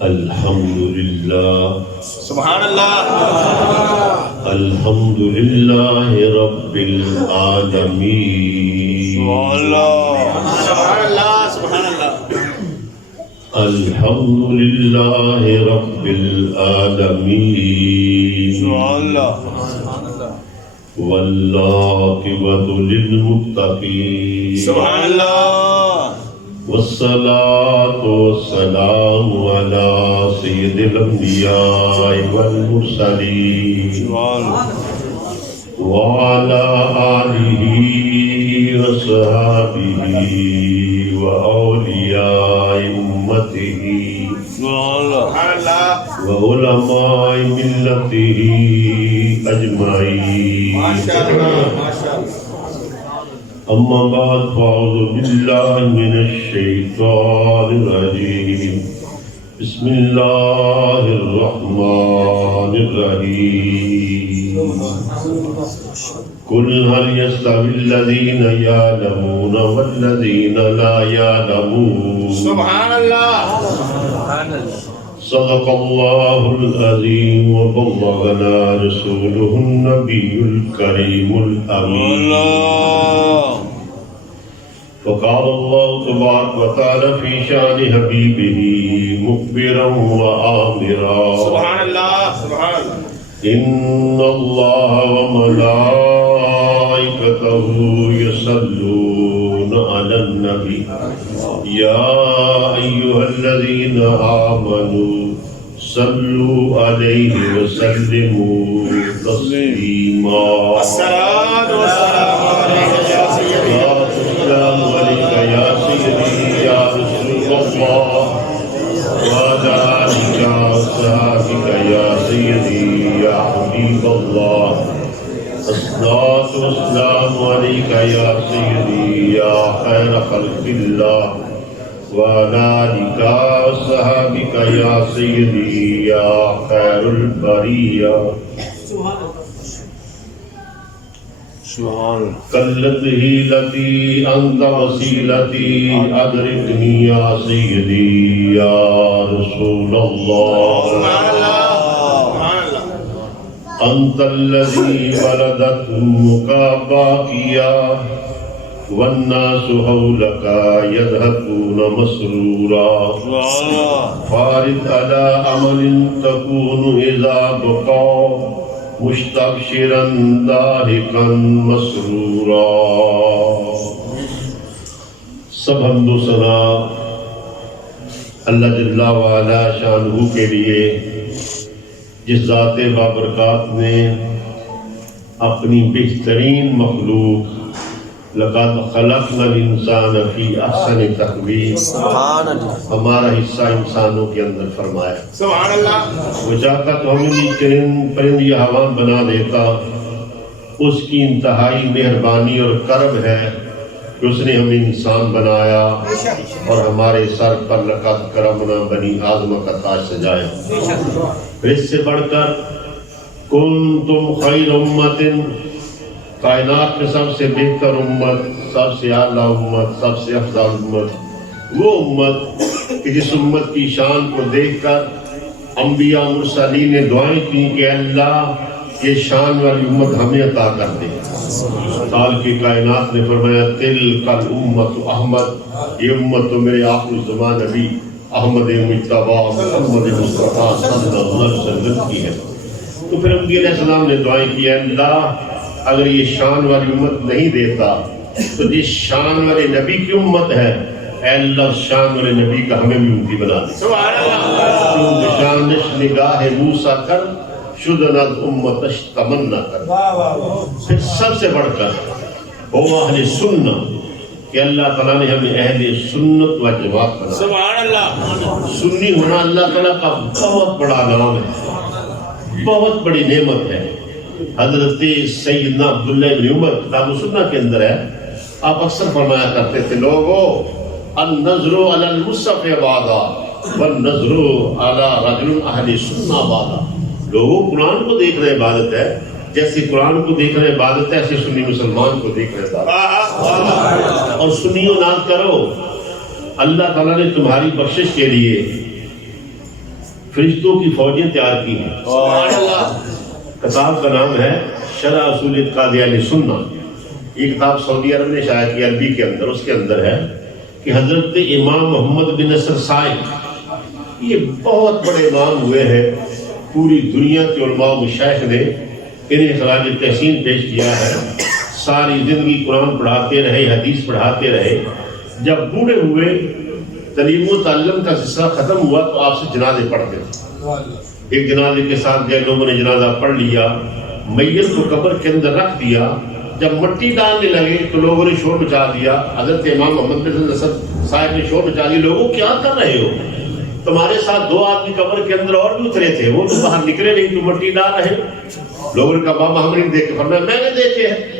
الحمدللہ سبحان اللہ الحمدللہ رب العالمین سبحان اللہ سبحان اللہ الحمدللہ رب العالمین سبحان اللہ والعاقبۃ للمتقین سبحان اللہ والصلاة والسلام على سید الانبیاء والمرسلین وعلى آلہ وصحابہ وأولیاء امتہ وعلماء ملتہ اجمعین اما بعد فاعوذ باللہ من الشیطان الرجیم بسم اللہ الرحمن الرحیم قل هل يستوي الذين يعلمون والذين لا يعلمون سبحان اللہ صدق اللہ العظیم وبلغنا رسوله النبی الکریم الامین فقال الله تبارك وتعالى في شان حبيبه مخبرا وآمرا سبحان اللہ سبحان اللہ إن الله وملائكته يصلون على النبي يا أيها الذين آمنوا صلوا عليه وسلموا تسليما الصلاة والسلام عليك يا سيدي السلام عليك يا سيدي يا رسول الله وعلى آلك وصحبك يا سيدي يا حبيب الله الصلاة والسلام عليك يا سيدي يا خير خلق الله وعلى آلك وصحبك يا سيدي يا خير البرية كالذي التي أنت وسيلتي أدركني يا سيدي يا رسول الله أنت الذي ولدت أمك باقيا والناس حولك يضحكون مسرورا فارد على أمل تكون إذا بقى مستبشرا ضاحكا مسرورا سب حمد و ثنا اللہ جل وعلا شانہ کے لیے جس ذات بابرکات نے اپنی بہترین مخلوق لقد خلقنا الانسان فی احسن تقویم ہمارا حصہ انسانوں کے اندر فرمایا سبحان اللہ وہ چاہتا تو ہمیں بھی پرند یا حیوان بنا دیتا اس کی انتہائی مہربانی اور کرم ہے کہ اس نے ہمیں انسان بنایا اور ہمارے سر پر لقد کرمنا بنی آدم کا تاج سجایا اس سے بڑھ کر کنتم خیر امت کائنات میں سب سے بہتر امت سب سے اعلیٰ امت سب سے افضل امت وہ امت کہ جس امت کی شان کو دیکھ کر انبیاء مرسلین نے دعائیں کی کہ اللہ یہ شان والی امت ہمیں عطا کر دے خالق کی کائنات نے فرمایا تلک الامت احمد یہ امت تو میرے آخر الزمان نبی احمد مجتبی محمد مصطفیٰ صلی اللہ علیہ وسلم کی ہے تو پھر انبیاء علیہ السلام نے دعائیں کی اللہ اگر یہ شان والی امت نہیں دیتا تو جس شان والے نبی کی امت ہے اے اللہ شان والے نبی کا ہمیں بھی امتی بنا دے سبحان اللہ شانش نگاہ موسیٰ کر شدنت امتش تمنا کر پھر سب سے بڑھ کر وہ اہل سنت کہ اللہ تعالیٰ نے ہمیں اہل سنت و جماعت بنا سبحان اللہ سنی ہونا اللہ تعالیٰ کا بہت بڑا نام ہے بہت بڑی نعمت ہے حضرت سیدنا عبداللہ بن عمر کتاب و سنہ کے اندر ہے آپ اکثر فرمایا کرتے تھے لوگو النظر علی المصحف عبادہ والنظر علی رجل اہل سنہ عبادہ لوگوں قرآن کو دیکھنا عبادت ہے جیسے قرآن کو دیکھنا عبادت ہے ایسے سنی مسلمان کو دیکھنا عبادت اور سنیو ناز کرو. اللہ تعالیٰ نے تمہاری بخشش کے لیے فرشتوں کی فوجیں تیار کی ہیں. سبحان اللہ. کتاب کا نام ہے شرح اصول اعتقاد اہل سنت. یہ کتاب سعودی عرب نے شائع کی عربی کے اندر. اس کے اندر ہے کہ حضرت امام محمد بن نصر صائب یہ بہت بڑے امام ہوئے ہیں. پوری دنیا کے علماء و مشائخ نے انہیں خراج تحسین پیش کیا ہے. ساری زندگی قرآن پڑھاتے رہے, حدیث پڑھاتے رہے. جب بوڑھے ہوئے, تعلیم و تعلم کا سلسلہ ختم ہوا تو آپ سے جنازے پڑھتے تھے. ایک جنازے کے ساتھ گئے, لوگوں نے جنازہ پڑھ لیا, میت کو قبر کے اندر رکھ دیا. جب مٹی ڈالنے لگے تو لوگوں نے شور مچا دیا. حضرت امام محمد بن نصر صاحب نے شور مچا دیا, لوگوں کیا کر رہے ہو؟ تمہارے ساتھ 2 آدمی قبر کے اندر اور بھی اترے تھے, وہ تو باہر نکلے نہیں, تو مٹی ڈال رہے. لوگوں نے کہا بابا ہم نے دیکھے. فرمایا میں نے دیکھے ہیں.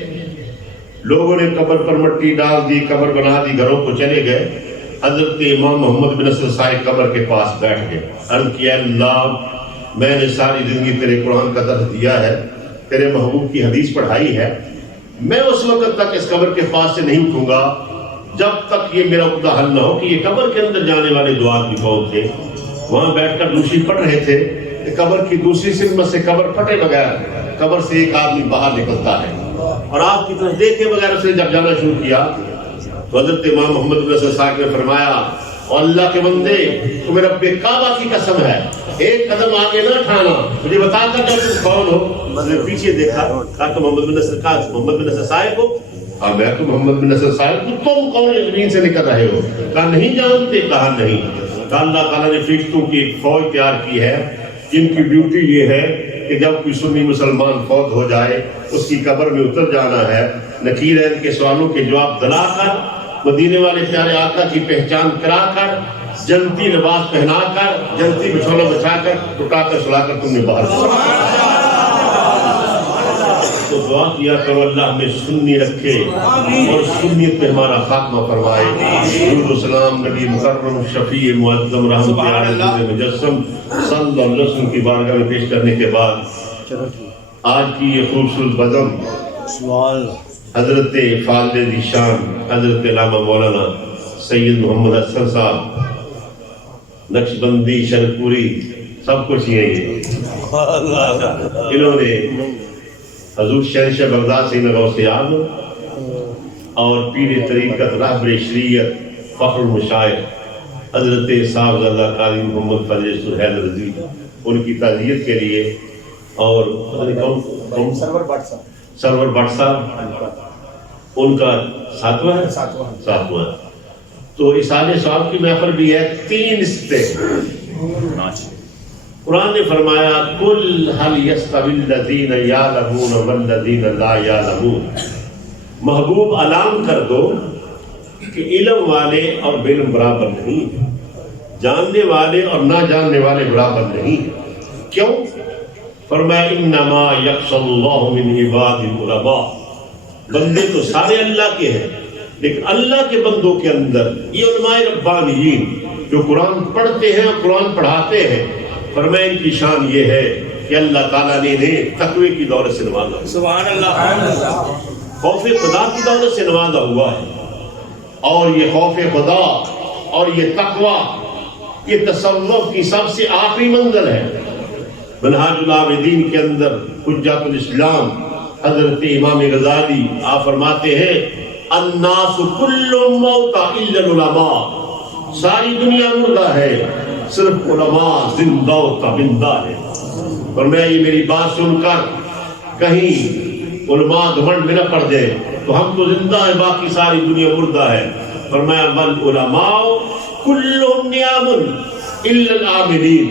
لوگوں نے قبر پر مٹی ڈال دی, قبر بنا دی, گھروں کو چلے گئے. حضرت امام محمد بن نصر صاحب قبر کے پاس بیٹھ گئے. عرض کیا اللہ, میں نے ساری زندگی تیرے قرآن کا درس دیا ہے, تیرے محبوب کی حدیث پڑھائی ہے. میں اس وقت تک اس قبر کے پاس سے نہیں اٹھوں گا جب تک یہ میرا عقدہ حل نہ ہو کہ یہ قبر کے اندر جانے والے 2 آدمی کون تھے. وہاں بیٹھ کر دوسری پڑھ رہے تھے. قبر کی دوسری سمت سے قبر پھٹے بغیر قبر سے ایک آدمی باہر نکلتا ہے, اور آپ کی طرف دیکھے بغیر اس نے جب جانا شروع کیا تو حضرت امام محمد بن نصر صاحب نے فرمایا, اور اللہ کے بندے تمہیں رب کعبہ کی قسم ہے, ایک قدم آگے نہ اٹھانا, مجھے بتا کر کہ تم کون ہو. میں نے پیچھے دیکھا, کہا تو محمد بن نصر صاحب کو. ہاں میں تو محمد بن نصر صاحب کو. تم کون زمین سے نکل رہے ہو؟ کہا نہیں جانتے. کہا نہیں. کہا اللہ تعالیٰ نے فرشتوں کی ایک فوج تیار کی ہے, جن کی ڈیوٹی یہ ہے کہ جب کوئی سنی مسلمان فوت ہو جائے اس کی قبر میں اتر جانا ہے, نکیرین کے سوالوں کے جواب دلا کر, مدینے والے پیارے آقا کی پہچان کرا کر, جنتی لباس پہنا کر, جنتی بچھونا بچا کر, اٹھا کر سلا کر تم نے باہر. تو دعا کیا کرو اللہ ہمیں سنی رکھے اور سنیت پہ ہمارا خاتمہ فرمائے. درود و سلام نبی مکرم شفیع معظم رحمت عالم مجسم صلی اللہ علیہ وسلم کی بارگاہ میں پیش کرنے کے بعد آج کی یہ خوبصورت بزم حضرت فاضل ذیشان حضرت علامہ مولانا سید محمد حسن صاحب نقشبندی شرپوری سب کچھ یہ انہوں نے حضور شہنشاہ بغداد سید غوث اعظم اور پیر طریقت رہبر شریعت فخر المشائخ حضرت صاحبزادہ قاضی محمد فضل حیدر رضی ان کی تعزیت کے لیے, اور سرور بٹ صاحب ان کا 7واں. تو اسال صاحب کی محفل بھی ہے. 3 نسبتیں. قرآن نے فرمایا کل هل يستوي الذين يعلمون والذين لا يعلمون. محبوب اعلان کر دو کہ علم والے اور بے علم برابر نہیں, جاننے والے اور نہ جاننے والے برابر نہیں. کیوں؟ فرمایا انما یخشی اللہ من عباد العلماء. بندے تو سارے اللہ کے ہیں, لیکن اللہ کے بندوں کے اندر یہ علماء ربانیین جو قرآن پڑھتے ہیں اور قرآن پڑھاتے ہیں, فرمایا ان کی شان یہ ہے کہ اللہ تعالیٰ نے انہیں تقوی کی دولت سے نوازا. سبحان اللہ. خوف خدا کی دولت سے نوازا ہوا ہے, اور یہ خوف خدا اور یہ تقوی یہ تصوف کی سب سے آخری منزل ہے. منہاج العابدین کے اندر حجت الاسلام حضرت امام غزالی آپ فرماتے ہیں الناس کل موتا الا العلماء. ساری دنیا مردہ ہے, صرف علماء زندہ و تابندہ ہے. اور میں یہ میری بات سن کر کہیں علماء گھمنڈ میں نہ پڑ جائے تو ہم تو زندہ ہیں, باقی ساری دنیا مردہ ہے. فرمایا بل علماء کلهم نیام الا العاملین.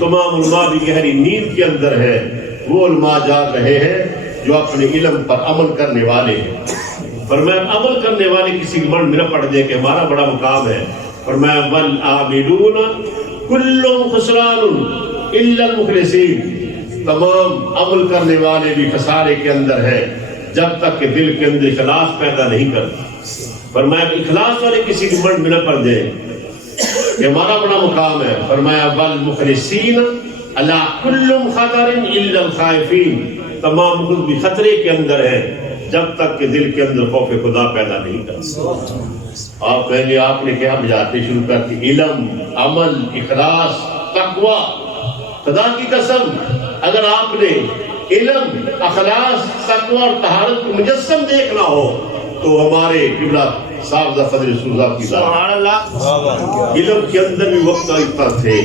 تمام علماء بھی گہری نیند کے اندر ہے, وہ علماء جاگ رہے ہیں جو اپنے علم پر عمل کرنے والے ہیں. فرمایا عمل کرنے والے کسی گھمنڈ میں نہ پڑ جائے کہ ہمارا بڑا مقام ہے. فرمایا بل عاملون کلهم خسران الا المخلصین. تمام عمل کرنے والے بھی خسارے کے اندر ہیں جب تک کہ دل کے اندر اخلاص پیدا نہیں کرتا. فرمایا اخلاص والے کسی کی منڈ میں نہ پڑ جائے کہ ہمارا بڑا مقام ہے. فرمایا والمخلصین علی کل خطر الا الخائفین. تمام مخلص بھی خطرے کے اندر ہیں جب تک کہ دل کے اندر خوف خدا پیدا نہیں کرتا. آپ کہیں گے آپ نے کیا بجاتے شروع کرتی؟ علم، عمل، اخلاص، تقوی. خدا کی قسم اگر آپ نے علم، اخلاص، تقوی اور طہارت کو مجسم دیکھنا ہو تو ہمارے قبلہ صاحب فضل سوزہ کی سبحان اللہ. علم کے اندر بھی وقت اتنا تھے،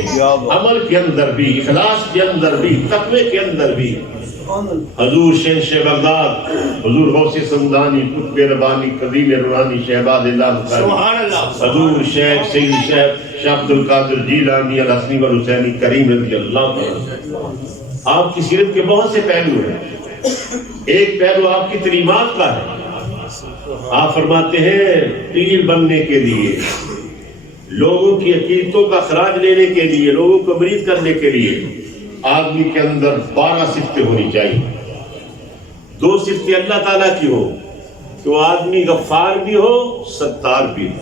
عمل کے اندر بھی، اخلاص کے اندر بھی، تقوی کے اندر بھی. حضور شہنشاہ بغداد، حضور غوث سمدانی، قطب ربانی، قدیم رورانی، شہباز اللہ سبحان اللہ. حضور شیخ سید شیخ عبد القادر جیلانی الحسنی والحسینی کریم رضی اللہ عنہ. آپ کی سیرت کے بہت سے پہلو ہیں. ایک پہلو آپ کی تعلیمات کا ہے. آپ فرماتے ہیں پیر بننے کے لیے، لوگوں کی عقیدتوں کا خراج لینے کے لیے، لوگوں کو مرید کرنے کے لیے آدمی کے اندر 12 صفتیں ہونی چاہیے. 2 صفتیں اللہ تعالیٰ کی ہو کہ وہ آدمی غفار بھی ہو، ستار بھی ہو.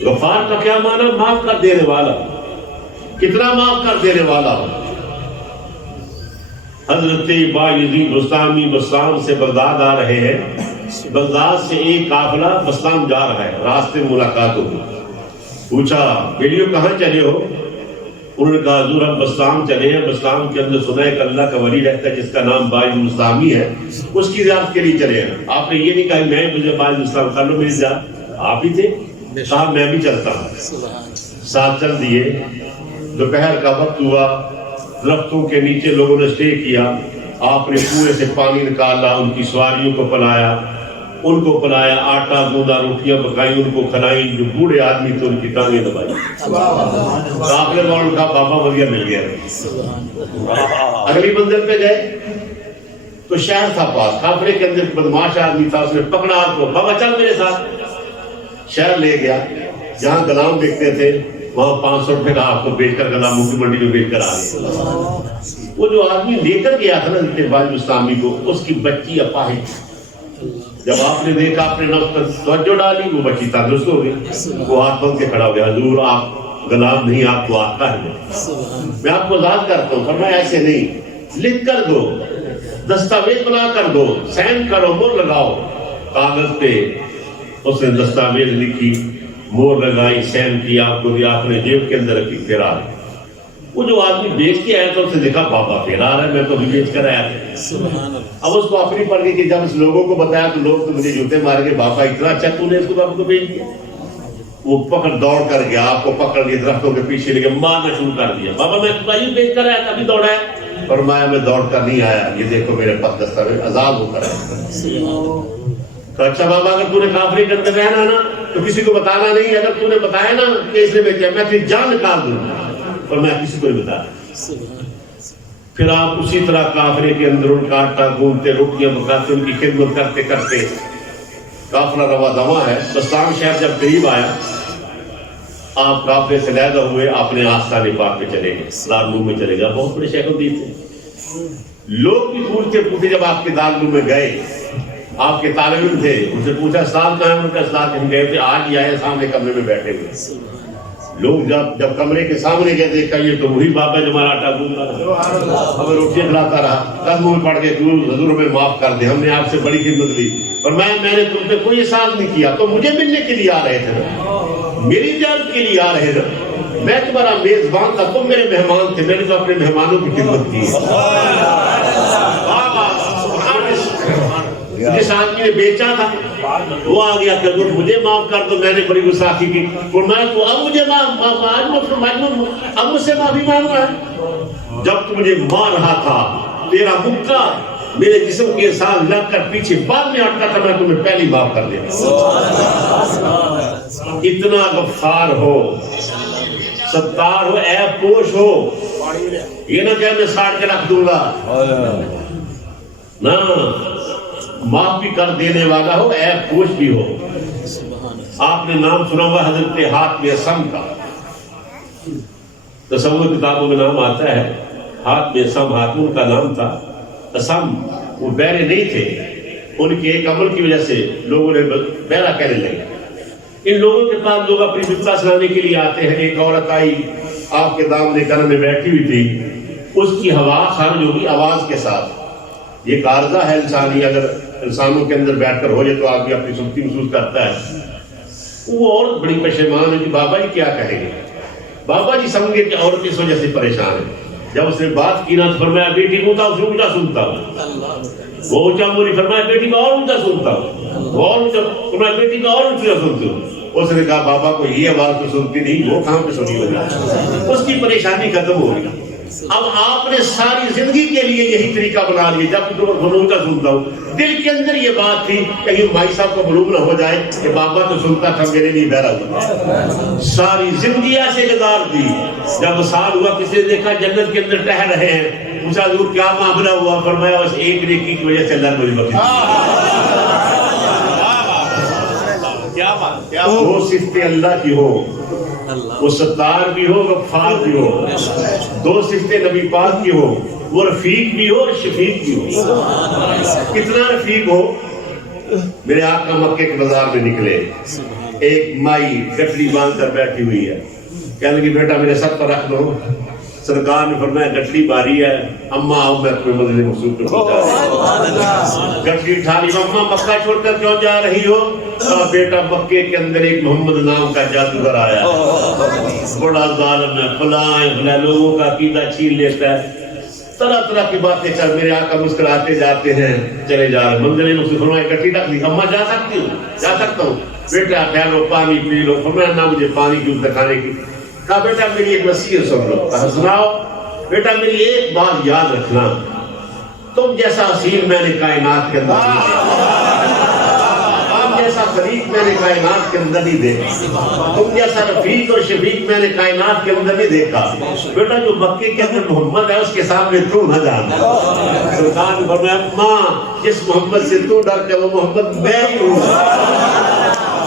غفار کا کیا معنی؟ معاف کر دینے والا. کتنا معاف کر دینے والا ہو. حضرت بایزید بستامی بسام سے بغداد آ رہے ہیں. بغداد سے ایک قافلہ بسام جا رہا ہے. راستے میں ملاقات ہوئی. پوچھا بیلیو کہاں چلے ہو؟ انہوں نے کہا حضور ہم بسام چلے ہیں. بسام کے اندر سنا ہے کہ اللہ کا ولی رہتا ہے جس کا نام بایزید بستامی ہے، اس کی زیارت کے لیے چلے ہیں. آپ نے یہ نہیں کہا میں مجھے بایزید بستام کر لو میری زیارت. آپ ہی تھے. کہا میں بھی چلتا ہوں. ساتھ چل دیے. دوپہر کا وقت ہوا. درختوں کے نیچے لوگوں نے اسٹے کیا. آپ نے کنویں سے پانی نکالا، ان کی سواریوں کو پلایا، ان کو پلایا، آٹا گوندا، روٹیاں پکائیں، ان کو کھلائیں. جو بوڑھے آدمی تھے ان کی ٹانگیں دبائی. قافلے والوں کا بابا ولیہ مل گیا. اگلی منزل پہ گئے تو شہر تھا پاس. قافلے کے اندر بدماش آدمی تھا، اس نے پکڑا آپ کو. بابا چل میرے ساتھ. شہر لے گیا. جہاں غلام بیچتے تھے وہاں 500 روپے کا آپ کو بیچ کر غلاموں کی منڈی میں بیچ کر آ گئے. وہ جو آدمی لے کر گیا تھا نا بایزید بستامی کو، اس کی بچی اپاہج. جب آپ نے دیکھا اپنے نفس پر توجہ ڈالی، وہ بچی تندرست ہو گئی. وہ ہاتھ باندھ کے کھڑا ہو گیا. حضور آپ غلام نہیں، آپ کو آتا ہے. میں آپ کو آزاد کرتا ہوں. فرمایا ایسے نہیں، لکھ کر دو، دستاویز بنا کر دو، سائن کرو، مہر لگاؤ. کاغذ پہ اس نے دستاویز لکھی، مور لگائی، سین کیا، آپ کو دیا. آپ نے جیب کے اندر رکھی. پھر آ رہے. وہ جو آدمی بیچ کے آیا تھا اسے دیکھا بابا پھر آ رہا ہے، میں تو بھی بیچ کر آیا تھا. اب اس کو اپنی پڑ گئی کہ جب اس لوگوں کو بتایا تو لوگ تو مجھے جوتے مار کے بابا اتنا اچھا تو نے اس کو بابا کو بیچ دیا. وہ پکڑ دوڑ کر گیا، آپ کو پکڑ کے درختوں کے پیچھے لے کے مارنا شروع کر دیا. بابا میں تو بیچ کر آیا، کبھی دوڑا ہے؟ فرمایا میں دوڑ کر نہیں آیا، یہ دیکھو میرے پاس دستاویز آزاد ہو کر آیا. تو اچھا بابا اگر تو نے قافلے کے اندر رہنا نا تو کسی کو بتانا نہیں. اگر تو نے بتایا نا کہ اس نے بیچا، میں تیری جان نکال دوں گا. اور میں کسی کو نہیں بتایا. پھر آپ اسی طرح قافلے کے اندر ان کا آٹا گوندتے، روٹیاں پکاتے، ان کی خدمت کرتے کرتے قافلہ رواں دواں ہے. بستام شہر جب قریب آیا آپ قافلے سے علیحدہ ہوئے، آپ نے آستانے پاک میں چلے گئے، دارالعلوم میں چلے گئے. بہت بڑے شیخ الحدیث تھے. لوگ بھی پوچھتے جب آپ کے دارالعلوم میں گئے، آپ کے طالب علم تھے، ان سے پوچھا استاد کہاں ہے؟ ان کا استاد ہم گئے تھے، آج ہی آئے، سامنے کمرے میں بیٹھے ہوئے. لوگ جب کمرے کے سامنے گئے دیکھا یہ تو وہی بابا جو ہمارا آٹا گوندتا رہا، ہمیں روٹیاں کھلاتا رہا. قدموں میں پڑ کے حضور ہمیں معاف کر دے، ہم نے آپ سے بڑی خدمت لی. اور میں نے تم پہ کوئی احسان نہیں کیا. تو مجھے ملنے کے لیے آ رہے تھے، میری اجازت کے لیے آ رہے تھے. میں تمہارا میزبان تھا، تم میرے مہمان تھے. میں نے تو اپنے مہمانوں کی خدمت کی. جس آدمی نے بیچا تھا وہ آ گیا کہ مجھے معاف کر دو، میں نے بڑی گستاخی کی. فرمایا تو اب مجھے اب مجھ سے معافی مانگنا ہے. جب تو مجھے مار رہا تھا تیرا مکہ میرے جسم کے ساتھ لگ کر پیچھے بعد میں ہٹتا تھا، میں تمہیں پہلی معاف کر دیا. اتنا غفار ہو، ستار ہو، عیب پوش ہو. یہ نہ کہ میں ساڑھ کے رکھ دوں گا، نہ معاف بھی کر دینے والا ہو، عیب پوش بھی ہو. آپ نے نام سنا ہوا حضرت حاتم اسم کا. تصور کتابوں میں نام آتا ہے حاتم اسم. حاتم کا نام تھا. اسم وہ بہرے نہیں تھے، ان کے ایک عمل کی وجہ سے لوگوں نے بہرا کہنے لگے. ان لوگوں کے پاس لوگ اپنی بپتا سنانے کے لیے آتے ہیں. ایک عورت آئی آپ کے دامن کان میں بیٹھی ہوئی تھی، اس کی ہوا خارج ہوگی آواز کے ساتھ. یہ ایک عارضہ ہے انسانی، اگر انسانوں کے اندر بیٹھ کر ہو جائے تو آدمی اپنی سستی محسوس کرتا ہے۔ وہ عورت بڑی پشیمان ہے کہ بابا جی کیا کہیں گے، بابا جی سمجھے کہ عورت اس وجہ سے پریشان ہے۔ جب اس نے بات کی نا تو فرمایا بیٹی کو اس اونچا سنتا ہوں، وہ اونچا موری فرمایا بیٹی کو اور اونچا سنتا ہوں، وہ اور اونچا فرمایا بیٹی کو اور اونچا سنتی ہوں۔ اس نے کہا بابا کو یہ آواز تو سنتی نہیں، وہ کہاں پہ سنی ہوگی؟ اس کی پریشانی ختم ہو گئی۔ اب آپ نے ساری زندگی کے لیے یہی طریقہ بنا لیا، جب تو اونچا سنتا ہوں، دل کے اندر یہ بات تھی کہیں مائی صاحب کو معلوم نہ ہو جائے کہ بابا تو سنتا تھا میرے لیے بہرا ہوا۔ ساری زندگی ایسے گزار دی، جب سال ہوا کسی نے دیکھا جنت کے اندر ٹہل رہے ہیں، پوچھا حضور کیا معاملہ ہوا؟ فرمایا بس ایک نیکی کی وجہ سے اللہ مجھے بخشے۔ وہ صفتیں اللہ کی ہو، وہ ستار بھی ہو، غفار بھی ہو، دو صفتیں نبی پاک کی ہو، وہ رفیق بھی ہو اور شفیق بھی ہو۔ کتنا رفیق ہو؟ میرے آقا مکے کے بازار میں نکلے، ایک مائی گٹلی باندھ کر بیٹھی ہوئی ہے، کہنے لگی بیٹا میرے سر پر رکھ دو۔ سرکار نے فرمایا گٹلی باری ہے، اماں آؤ میں اپنے مدد مقصود کو پہنچا رہی۔ گٹلی اٹھا لی، اماں مکہ چھوڑ کر کیوں جا رہی ہو؟ بیٹا مکے کے اندر ایک محمد نام کا جادوگر آیا، بڑا ظالم ہے، فلاں لوگوں کا عقیدہ چھین لیتا ہے، طرح طرح کی باتیں کر۔ میرے آقا مسکراتے جاتے ہیں، چلے جا رہے منزل میں۔ فرمایا گٹلی رکھ لی، اماں جا سکتی ہوں؟ جا سکتا ہوں۔ بیٹا ٹھہرو پانی پی لو۔ فرمایا نہ مجھے پانی کیوں دکھانے کی۔ کہا بیٹا میری ایک نصیحت سن لو۔ کہا سناؤ۔ بیٹا میری ایک بات یاد رکھنا، تم جیسا حسین میں نے کائنات کے اندر نہیں دیکھا، تم جیسا خلیق میں نے کائنات کے اندر نہیں دیکھا، تم جیسا رفیق اور شفیق میں نے کائنات کے اندر نہیں دیکھا۔ بیٹا جو مکے کے اندر محمد ہے اس کے سامنے تو نہ جانا۔ سلطان فرمایا ماں جس محمد سے تو ڈرتے وہ محمد میں ہی ہوں۔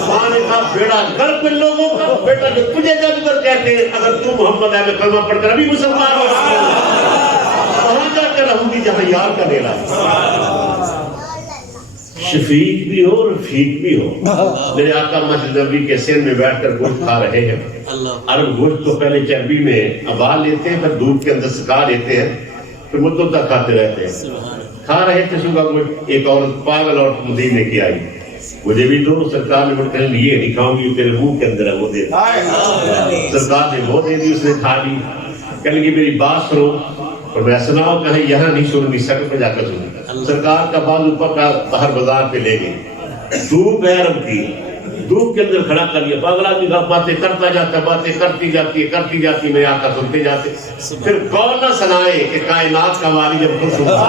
ماں نے کہا بیڑا گھر پہ لوگوں کا، بیٹا جو تجھے جادوگر کہتے ہیں، اگر تو محمد ہے میں کلمہ پڑھ کر ابھی مسلمان ہو وہاں جا کر رہوں گی جہاں یار کا ڈیرا۔ شفیق بھی ہو رفیق بھی ہو۔ میرے آقا مسجد نبوی کے سین میں بیٹھ کر گوشت کھا رہے ہیں۔ عرب گوشت تو پہلے چربی میں ابال لیتے ہیں، پھر دودھ کے اندر سکا لیتے ہیں، پھر مدتوں تک کھاتے رہتے ہیں۔ کھا رہے تھے صبح گوشت، ایک عورت پاگل عورت مدینے کی آئی، مجھے بھی دو۔ سرکار نے مجھے یہ نہیں کھاؤں گی، تیرے منہ کے اندر ہے وہ دے دی۔ سرکار نے وہ دے دی، اس نے کھا لی۔ کہنے لگی میری بات سنو، اور میں سناؤ؟ کہیں یہاں نہیں سننی، سڑک پہ جا کر سنی۔ سرکار کا بازو پکڑا، باہر بازار پہ لے گئی، دھوپ ہے عرب کی، دھوپ کے اندر کھڑا کر لیا۔ پاگل آدمی باتیں کرتا جاتا ہے، باتیں کرتی جاتی ہے، میرے آقا سنتے جاتے۔ پھر کون نہ سنائے کہ کائنات کا والی جب خود سنتا،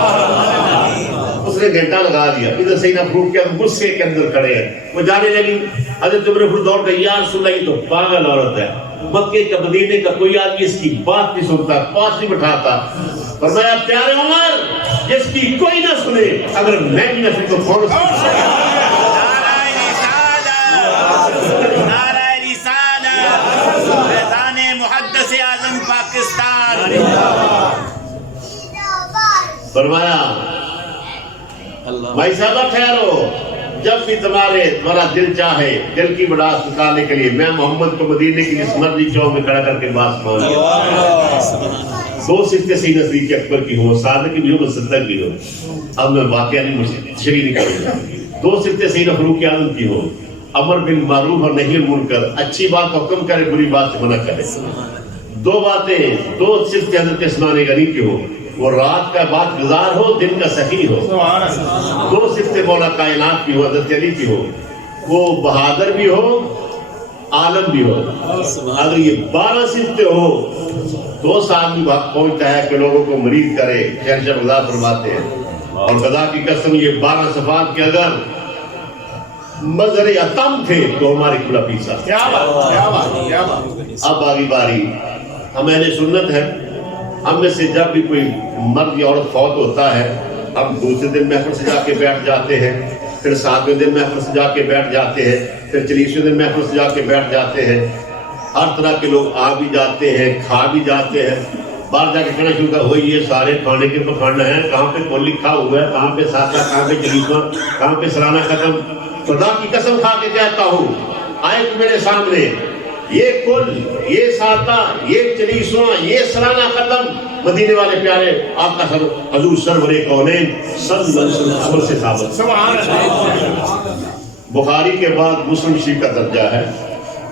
اس نے گھنٹہ لگا دیا۔ ادھر سے نہ پھوٹ کے غصے کے اندر کھڑے ہیں، وہ جانے لگی۔ حضرت عمر پھر دوڑ گئی، یا رسول اللہ یہ تو پاگل عورت ہے، مکے کا مدینے کا کوئی آدمی اس کی بات نہیں سنتا، پاس نہیں بٹھاتا۔ فرمایا پیارے عمر جس کی کوئی نہ سنے، اگر میں بھی نہ سنوں تو کون سنے؟ نعرہ رسالت، فیضان محدث اعظم پاکستان۔ فرمایا بھائی صاحب ٹھہرو، جب بھی تمہارا دل چاہے دل کی بڑاس نکالنے کے لیے میں محمد کو مدینے کی جس مرضی چوک میں کھڑا کر کے بات مان لیا۔ دو صفتیں سی نزدیک اکبر کی ہو، صادق بھی ہو، مصدق بھی ہو۔ اب میں واقعہ نہیں شریح نہیں کروں گا۔ دو صفتیں سی فاروق اعظم کی ہو، امر بالمعروف اور نہی المنکر، اچھی بات حکم کرے، بری بات سے منع کرے۔ دو باتیں، دو صفتیں حضرت عثمان غنی کی ہو، وہ رات کا بات گزار ہو، دن کا سخی ہو۔ دو صفتیں مولا کائنات کی ہو، حضرت علی کی ہو، وہ بہادر بھی ہو، عالم بھی ہو۔ اگر یہ 12 صفتیں ہو تو آدمی وقت پہنچتا ہے کہ لوگوں کو مرید کرے۔ شہنشاہ بغداد فرماتے ہیں، اور خدا کی قسم یہ 12 صفات کے اگر مظہر اتم تھے تو ہماری کھلا پیسا۔ اب آگی باری، ہم اہل سنت ہیں، ہم میں سے جب بھی کوئی مرد یا عورت فوت ہوتا ہے، ہم دوسرے دن محفل سے جا کے بیٹھ جاتے ہیں، پھر 7ویں دن محفل سے جا کے بیٹھ جاتے ہیں، پھر 40ویں دن محفل سے جا کے بیٹھ جاتے ہیں۔ ہر طرح کے لوگ آ بھی جاتے ہیں، کھا بھی جاتے ہیں۔ باہر جا کے کہنا شروع کر ہوئی یہ سارے کھانے کے پکوان ہیں، کہاں پہ کون لکھا ہوا ہے، کہاں پہ ساتھا، کہاں پہ چلیسواں، کہاں پہ سرانہ ختم۔ خدا کی قسم کھا کے کہتا ہوں، آئے میرے سامنے یہ کل، یہ ساتھا، یہ چلیسواں، یہ سرانہ ختم مدینے والے پیارے آقا حضور سرور کونین صلی اللہ علیہ وسلم سے ثابت۔ سبحان اللہ۔ بخاری کے بعد مسلم شریف کا درجہ ہے،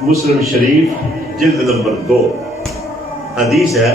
مسلم شریف جلد نمبر 2 حدیث ہے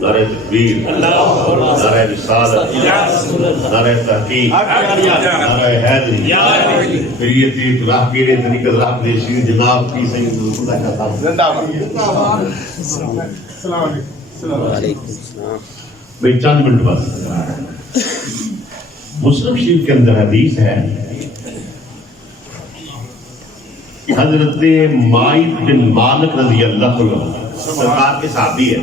نعرہ تکبیر، نعرہ رسالت، نعرہ تحقیق، نعرہ حیدری، پھر یہ تیر راہ پیرے طریقت راہ دیشی جناب کی سید خدا کا تھا۔ بھئی چند منٹ بس مسلم شریف کے اندر حدیث ہے، حضرت مائد بن مالک رضی اللہ عنہ سرکار کے صحابی ہے،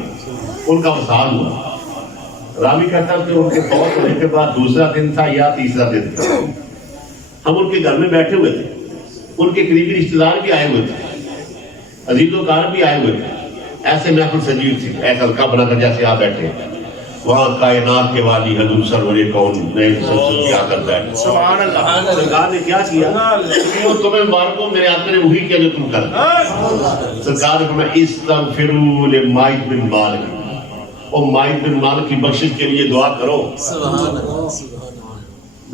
ان کا وصال ہوا۔ راوی کہتا ہے کہ ان کے فوت ہونے کے بعد دوسرا دن تھا یا تیسرا دن تھا، ہم ان کے گھر میں بیٹھے ہوئے تھے، ان کے قریبی رشتہ دار بھی آئے ہوئے تھے، عزیز و کار بھی آئے ہوئے تھے، ایسے محفل سجی ہوئی تھی، ایسا ہلکا بنا کر جیسے آپ بیٹھے ہیں۔ وہاں کائنات کے والی حضور سرور کون نئے سلسل کیا کرتا ہے، سبحان اللہ۔ سرکار نے کیا کیا؟ وہ تمہیں مبارکوں میرے آدمی نے وہی کیا جو تم کرتے۔ سرکار نے فرمایا استغفروا لمائد بن مالک، اور مائد بن مالک کی بخشش کے لیے دعا کرو۔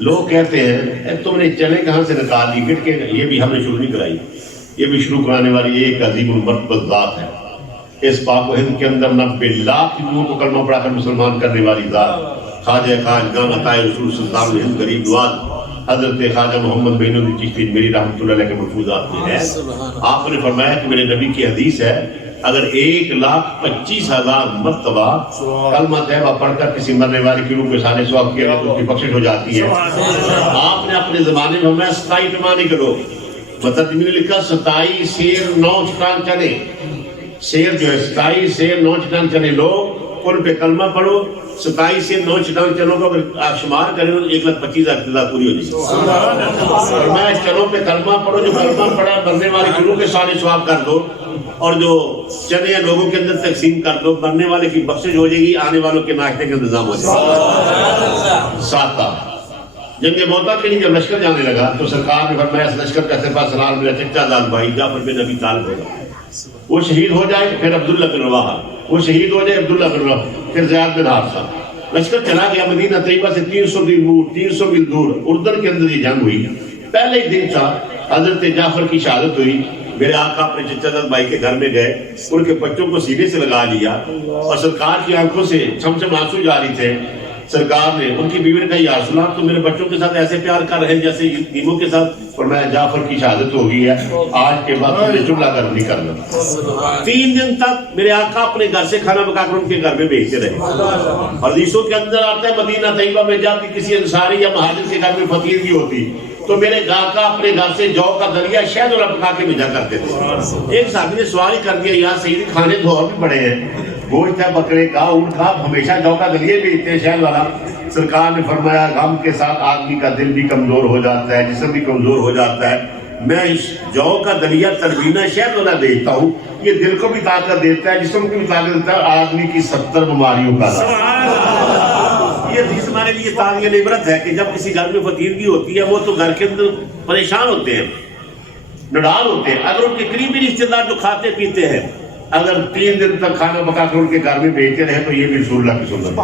لوگ کہتے ہیں تم نے چلے کہاں سے نکال لی گٹ کے، یہ بھی ہم نے شروع نہیں کرائی، یہ بھی شروع کرانے والی ایک عظیم المرتبہ ذات ہے۔ اس پاک و ہند کے اندر 90 لاکھ لوگوں کو کلمہ پڑھا کر مسلمان کرنے والی ذات خواجہ خواجگان عطائے رسول سلطان الہند غریب نواز حضرت خواجہ محمد بین الدین چشتی میری رحمۃ اللہ علیہ کے محفوظات میں ہے۔ آپ نے فرمایا کہ میرے نبی کی حدیث ہے، اگر 1,25,000 مرتبہ کلمہ طیبہ پڑھ کر کسی مرنے والے کی روح کو سارے ثواب کیا تو اس کی بخشش ہو جاتی ہے۔ آپ نے اپنے زمانے میں فرمایا 27 ٹمانی کرو، مترجم نے لکھا 27 سیر 9 چٹان چنے، شیر جو ہے 27 شیر 9 چٹان چنے لو، ان پہ کلمہ پڑھو، 27 سے 9 چٹان چنوں کو اگر آپ شمار کریں تو 1,25,000 تعداد پوری ہو جائے گی۔ اور میں چنوں پہ کلمہ پڑھو، جو کلمہ پڑھا مرنے والے کی روح کے سارے ثواب کر دو، اور جو چنے لوگوں کے اندر تقسیم کر دو، مرنے والے کی بخشش ہو جائے گی، آنے والوں کے ناشتے کا انتظام ہو جائے گا۔ ساتہ جنگ موتا کے لیے جب لشکر جانے لگا تو سرکار نے فرمایا اس لشکر کا سپاہ سالار میرا چچا زاد بھائی جعفر بن ابی طالب ہوگا، وہ شہید ہو جائے پھر عبداللہ بن رواحہ، وہ شہید ہو جائے عبداللہ بن رواحہ، پھر زیاد بن حارثہ۔ لشکر چلا گیا مدینہ طیبہ سے 300 میل دور، اردن کے اندر یہ جنگ ہوئی۔ پہلے ہی دن تھا، حضرت جعفر کی شہادت ہوئی۔ میرے آقا اپنے چچا زاد بھائی کے گھر میں گئے، ان کے بچوں کو سینے سے لگا لیا، اور سرکار کی آنکھوں سے چھم چھم آنسو جاری تھے۔ سرکار نے ان کی بیوی نے کہا یا رسول اللہ تم میرے بچوں کے ساتھ ایسے پیار کر رہے ہیں جیسے یتیموں کے ساتھ، فرمایا جعفر کی شہادت ہو گئی ہے، آج کے بعد تمہیں جملہ کر نہیں کرنا۔ 3 دن تک میرے آقا اپنے گھر سے کھانا پکا کر ان کے گھر میں بھیجتے رہے۔ حدیثوں کے اندر آتا ہے مدینہ طیبہ میں جب کسی انصاری یا مہاجر کے گھر میں فطیرگی ہوتی تو میرے آقا اپنے گھر سے جو کا دریا شہد اور پکا کے بھیجا کرتے تھے۔ ایک صحابی نے سوال ہی کر دیا یا سیدی کھانے تو اور بھی بڑے ہیں، گوشت ہے بکرے کا، اونٹ کا، ہمیشہ جو کا دلیہ بھیجتے ہیں شہد والا۔ سرکار نے فرمایا غم کے ساتھ آدمی کا دل بھی کمزور ہو جاتا ہے، جسم بھی کمزور ہو جاتا ہے، میں جو کا دلیہ تربینہ شہد والا بھیجتا ہوں، یہ دل کو بھی طاقت دیتا ہے، جسم کو بھی طاقت دیتا ہے، آدمی کی 70 بیماریوں کا علاج۔ یہ حدیث ہمارے لیے تعلیم عبرت ہے کہ جب کسی گھر میں فطیرگی ہوتی ہے وہ تو گھر کے اندر پریشان ہوتے ہیں، نڈال ہوتے ہیں، اگر ان کے قریبی رشتہ دار جو کھاتے پیتے ہیں اگر 3 دن تک کھانا پکا کر ان کے گھر میں بھیجتے رہے تو یہ بھی رسول اللہ کی سنت ہے۔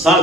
7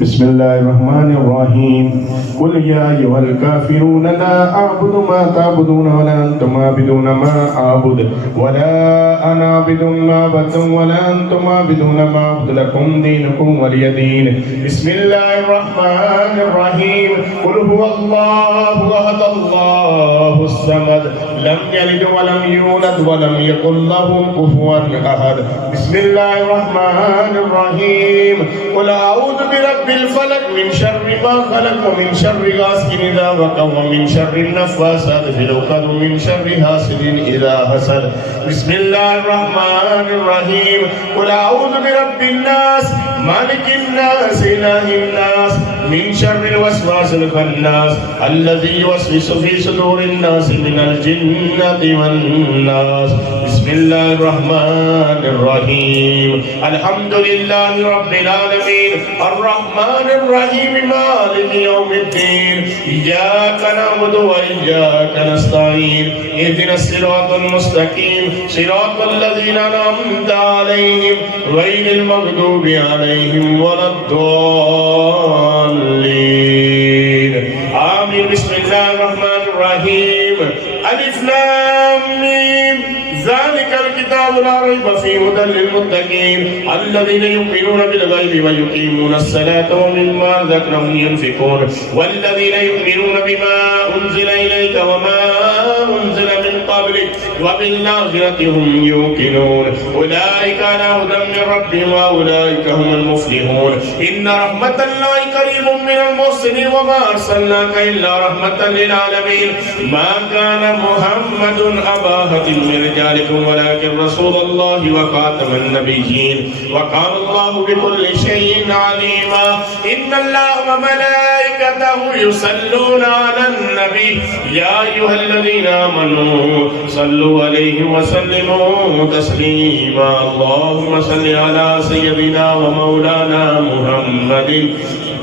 بسم الله الرحمن الرحيم قل يا أيها الكافرون لا أعبد ما تعبدون ولا أنتم عابدون ما أعبد ولا أنا عابد ما عبدتم ولا أنتم عابدون ما أعبد لكم دينكم ولي دين. بسم الله الرحمن الرحيم قل هو الله أحد الله الصمد لم يلد ولم يولد ولم يكن له كفوا أحد. بسم الله الرحمن الرحيم قل أعوذ برب الفلق من شر ما خلق ومن شر غاسق إذا وقب ومن شر النفاثات في العقد ومن شر حاسد إذا حسد. بسم الله الرحمن الرحيم قل أعوذ برب الناس مالك الناس إله الناس من شر الوسواس الخناس الذي يوسوس في صدور الناس من الجنة والناس. بسم الله الرحمن الرحيم الحمد لله رب العالمين الرحمن الرحيم مالك يوم الدين إياك نعبد وإياك نستعين اهدنا الصراط المستقيم صراط الذين أنعمت عليهم غير المغضوب عليهم ولا الضالين آمين. بسم الله الرحمن الرحيم ألف لام ميم ذلك الكتاب لا ريب فيه هدى للمتقين الذين يؤمنون بالغيب ويقيمون الصلاة ومما رزقناهم ينفقون والذين يؤمنون بما أنزل إليك وما أنزل من قبلك وبالآخرة هم يوقنون أولئك على هدى من ربهم وأولئك هم المفلحون. إن رحمة الله قريب من المحسنين وما أرسلناك إلا رحمة للعالمين. ما كان محمد أبا أحد من رجالكم ولكن رسول الله وخاتم النبيين وكان الله بكل شيء عليما. إن الله وملائكته يصلون على النبي يا أيها الذين آمنوا صلوا عليه وسلموا تسليما. اللهم صل على سيدنا ومولانا محمد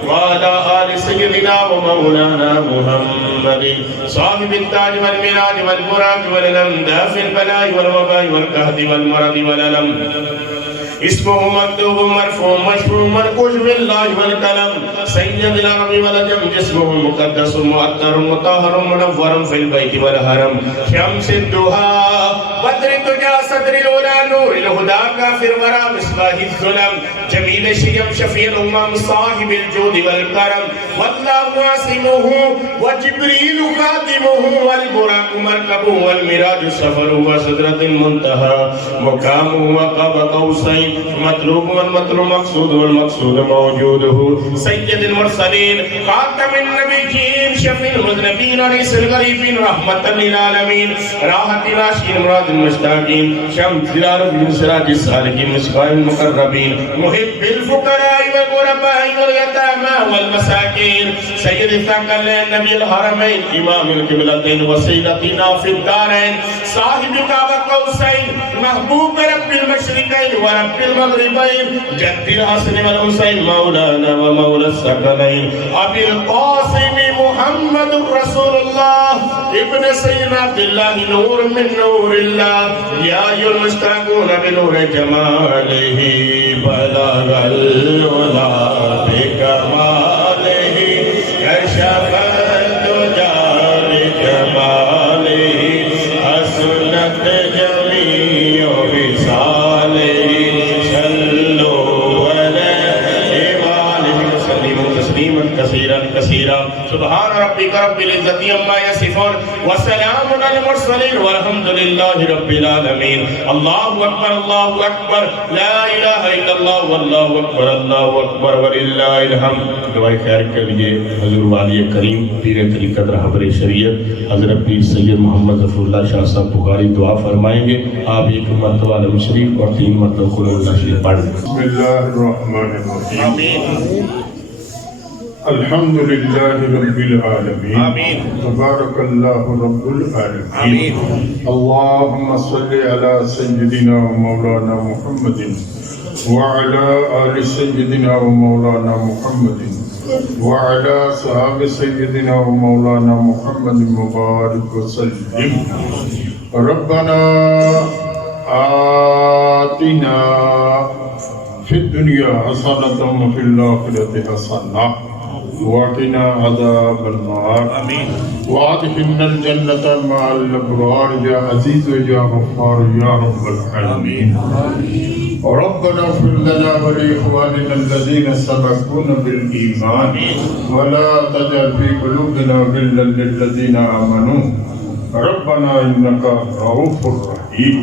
وعلى آل سيدنا ومولانا محمد صاحب التاج والميراج والبراق والأمداء في البلاء والوباء والقحط والمرض والألم. اسمه مكتوب مرفوع مشفوع منقوش بالله والكلام سيد العرب والعجم. جسمه مقدس مؤطر مطهر منور في البيت والحرم. شمس الضحى بدر الدجى صدر الأولى نور الهدى كافر ورا مصباح الظلم جميل الشيم شفيع الأمم صاحب الجود والكرم. والله عاصمه وجبريل خادمه والبراق مركبه والميراج سفره وسدرة المنتهى مقامه وقاب قوسين مطلوب والمطلوب مقصود والمقصود موجوده. سيد المرسلين خاتم النبيين شفيع المذنبين رئيس الغريبين رحمة للعالمين راحة العاشقين مراد المشتاقين شمس العربين سراج السالكين مصباح المقربين محب الفقراء والغرباء واليتامى والمساكين سيد الثقلين نبي الحرمين إمام القبلتين وسيدتنا في الدارين صاحب كعبة قوسين محبوب رب المشرقين ورب المغربين جد الحسن والحسين مولانا ومولى الثقلين أبي القاسم محمد رسول الله ابن سيدنا عبد الله نور من نور الله يا أيها المشتاقون بنور جماله بلغ العلا بكماله كشف الدجى بجماله حسنت جميع خصاله صلوا عليه وآله وسلموا تسليما كثيرا كثيرا. سبحان ربك رب العزة عما يصفون وسلام على المرسلين والحمد لله رب العالمين. الله أكبر الله أكبر لا إله إلا الله والله أكبر ولله الحمد. دعائے خیر کے لیے حضور والی کریم پیر طریقت رہبر شریعت حضرت پیر سید محمد ظفر اللہ شاہ صاحب بخاری دعا فرمائیں گے. آپ ایک مرتبہ علم شریف اور 3 مرتبہ قل اللہ شریف پڑھ لیں. بسم اللہ الرحمن الرحیم. آمین. الحمد للہ رب العالمین. آمین. تبارک اللہ رب العالمین. آمین. اللہم صلی علی سیدنا و مولانا محمد وعلى آل سيدنا ومولانا محمد وعلى صحاب سيدنا ومولانا محمد مبارك وسلم. ربنا آتنا في الدنيا حسنة وفي الآخرة حسنة وقنا عذاب النار وادخلنا الجنة مع الأبرار يا عزيز يا غفار يا رب العالمين. ربنا اغفر لنا ولإخواننا الذين سبقونا بالإيمان ولا تجعل في قلوبنا غلا للذين آمنوا ربنا إنك رؤوف رحيم.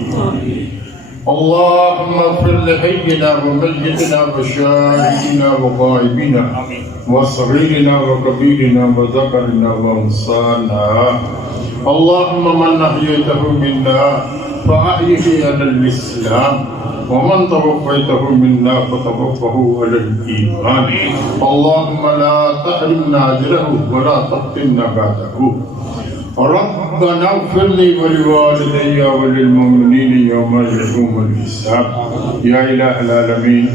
اللهم اغفر لحينا وميتنا وشاهدنا وغائبنا وصغيرنا وكبيرنا وذكرنا وانثانا. اللهم من احييته منا فاحيه على الاسلام ومن توفيته منا فتوفه على الايمان. اللهم لا تحرمنا اجره ولا تفتنا بعده. ربنا اغفر لي ولوالدي وللمؤمنين يوم يقوم الحساب. یا الہ العالمین،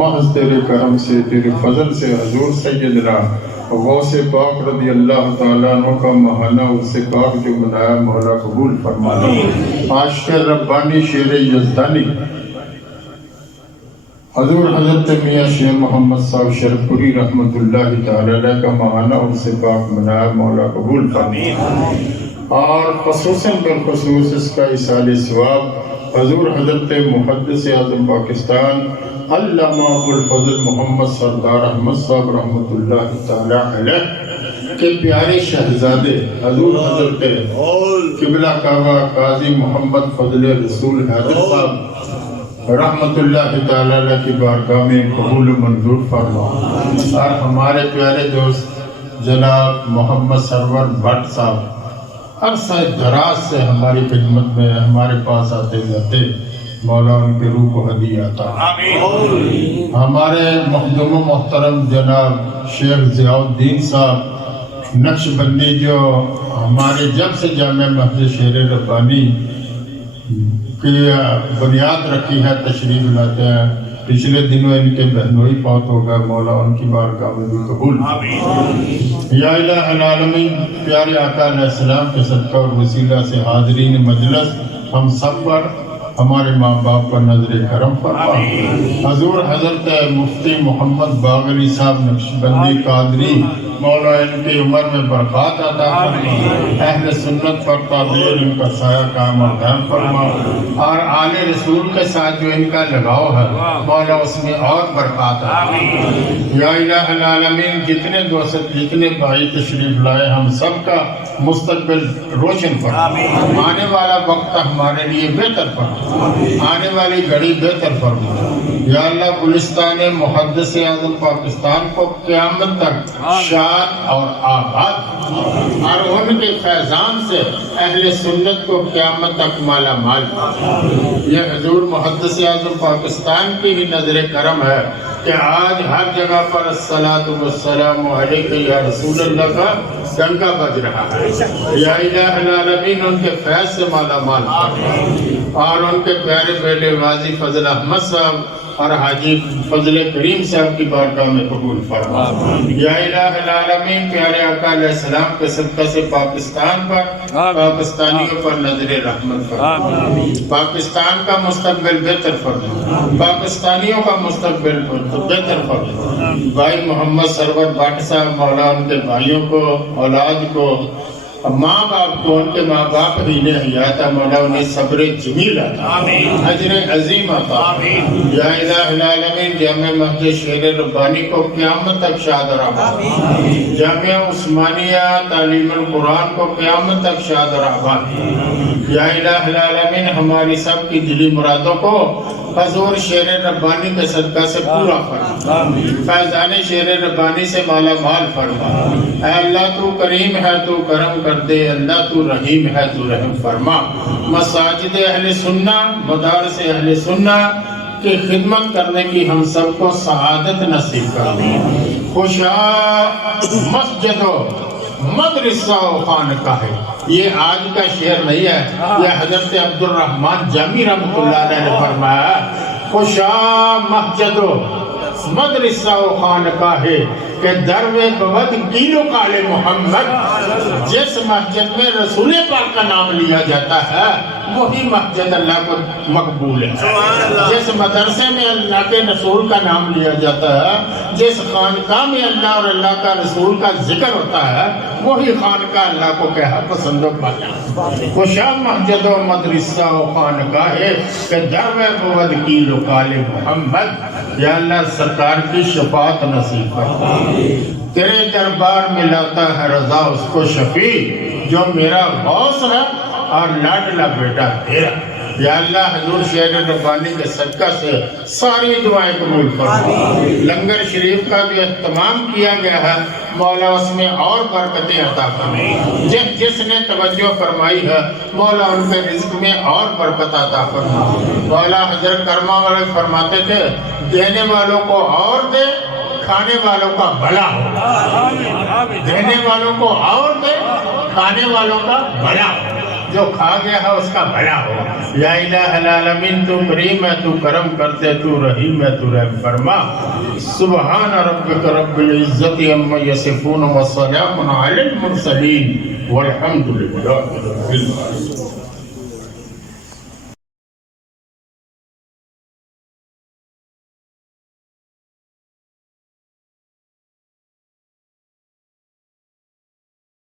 محض تیرے کرم سے تیرے فضل سے حضور سیدنا غوث پاک رضی اللہ تعالیٰ عنہ کا ماہانہ عرس پاک جو منایا مولا قبول فرمانا. عاشق ربانی شیر یزدانی حضور حضرت میاں شیخ محمد صاحب شرف پوری رحمۃ اللہ تعالی علیہ کا ماہانہ عرس پاک منایا مولا قبول فرمانا. اور خصوصاً بالخصوص اس کا ایصال ثواب حضور حضرت محدث اعظم پاکستان علامہ ابو الفضل محمد سردار احمد صاحب رحمۃ اللہ تعالی علیہ کے پیارے شہزادے حضور حضرت قبلہ کعبہ قاضی محمد فضل رسول حیدر صاحب رحمۃ اللہ تعالی علیہ کی بارگاہ میں قبول و منظور فرما. اور ہمارے پیارے دوست جناب محمد سرور بھٹ صاحب عرصہ دراز سے ہماری خدمت میں ہمارے پاس آتے جاتے، مولا ان کے روح کو ہدیہ عطا. ہمارے مخدوم و محترم جناب شیخ ضیاء الدین صاحب نقش بندی جو ہمارے جب سے جامع مسجد شیر ربانی کی بنیاد رکھی ہے تشریف لاتے ہیں. پچھلے دنوں ان کے بہنوئی فوت ہو گئے، مولا ان کی بارگاہ میں بھی قبول. یا الہ العالمین، پیارے آقا علیہ السلام کے صدقہ اور وسیلہ سے حاضرین مجلس ہم سب پر ہمارے ماں باپ پر نظر کرم فرما. حضور حضرت مفتی محمد باغری صاحب نقشبندی قادری مولا ان کی عمر میں برکات عطا فرما. اہل سنت پر تعبیر ان کا سایہ قائم اور دائم فرما. اور آل رسول کے ساتھ جو ان کا لگاؤ ہے مولا اس میں اور برکات عطا. یا الہ العالمین، جتنے دوست جتنے بھائی تشریف لائے ہم سب کا مستقبل روشن فرما. آنے والا وقت ہمارے لیے بہتر فرما، آنے والی گھڑی بہتر فرما. یا اللہ، گلستان محدث اعظم پاکستان کو قیامت تک شاد اور آباد، اور ان کے فیضان سے اہل سنت کو قیامت تک مالا مال. یہ حضور محدث اعظم پاکستان کی ہی نظر کرم ہے کہ آج ہر جگہ پر الصلاۃ والسلام علیک یا رسول اللہ کا ڈنکا بج رہا ہے. یا الہ العالمین، ان کے فیض سے مالا مال فرما. اور ان کے پیارے بیٹے غازی فضل احمد صاحب اور حاجی فضل کریم صاحب کی بارگاہ میں قبول فرما. یا الہ العالمین، پیارے آقا علیہ السلام کے صدقہ سے پاکستان پر پاکستانیوں پر نظر رحمت فرما. پاکستان کا مستقبل بہتر فرما، پاکستانیوں کا مستقبل بہتر فرما. بھائی محمد سرور بھٹ صاحب مولا ان کے بھائیوں کو، اولاد کو، ماں باپ کو، ان کے ماں باپ ہی نے حیات مولا انہیں صبر جمیل عطا، اجر عظیم عطا. یا الہ العالمین، جامع مسجد شیر ربانی کو قیامت تک شاد اور آباد. جامعہ عثمانیہ تعلیم القرآن کو قیامت تک شاد اور آباد. یا الہ العالمین، ہماری سب کی دلی مرادوں کو حضور شیر ربانی کے صدقہ سے پورا فرما. فیضان شیر ربانی سے مالا مال فرما. اے اللہ، تو کریم ہے، تو کرم کر دے. اللہ، تو رحیم ہے، تو رحم فرما. مساجد اہل سنہ، مدارس اہل سنہ کی خدمت کرنے کی ہم سب کو سعادت نصیب کر دے. خوشا مسجد و مدرسہ و خانقاہ، یہ آج کا شعر نہیں ہے، یہ حضرت عبد الرحمن جامی رحمۃ اللہ علیہ نے فرمایا. خوشا مسجد و مدرسہ و خانقاہ کہ دروے بود کیلو کالے محمد. جس مسجد میں رسول پاک کا نام لیا جاتا ہے وہی مسجد اللہ کو مقبول ہے. جس مدرسے میں اللہ کے رسول کا نام لیا جاتا ہے، جس خانقاہ میں اللہ اور اللہ کا رسول کا ذکر ہوتا ہے، وہی خانقاہ اللہ کو کیا پسند و پایا. خوشا مسجد و مدرسہ و خانقاہ کہ در بود کی لکال محمد. یا اللہ سرکار کی شفاعت نصیب فرما. تیرے دربار میں لاتا ہے رضا اس کو شفیع جو میرا غوث ہے اور لاڈلا بیٹا تیرا. یا اللہ حضور شہر ربانی کے صدقہ سے ساری دعائیں قبول فرما. لنگر شریف کا جو اہتمام کیا گیا ہے مولا اس میں اور برکتیں عطا فرما. جس نے توجہ فرمائی ہے مولا ان کے رزق میں اور برکت عطا فرما. مولا حضرت کرما والے فرماتے تھے دینے والوں کو اور دے، کھانے والوں کا بھلا ہو. دینے والوں کو اور دے، کھانے والوں کا بھلا ہو. جو کھا گیا ہے اس کا بھلا ہو. یا الہ العالمین تو کریم ہے، تو کرم کرتے، تو رحیم ہے، تو رحم فرما. سبحان ربک رب العزت عما یصفون وسلام علی المرسلین والحمد للہ رب العالمین.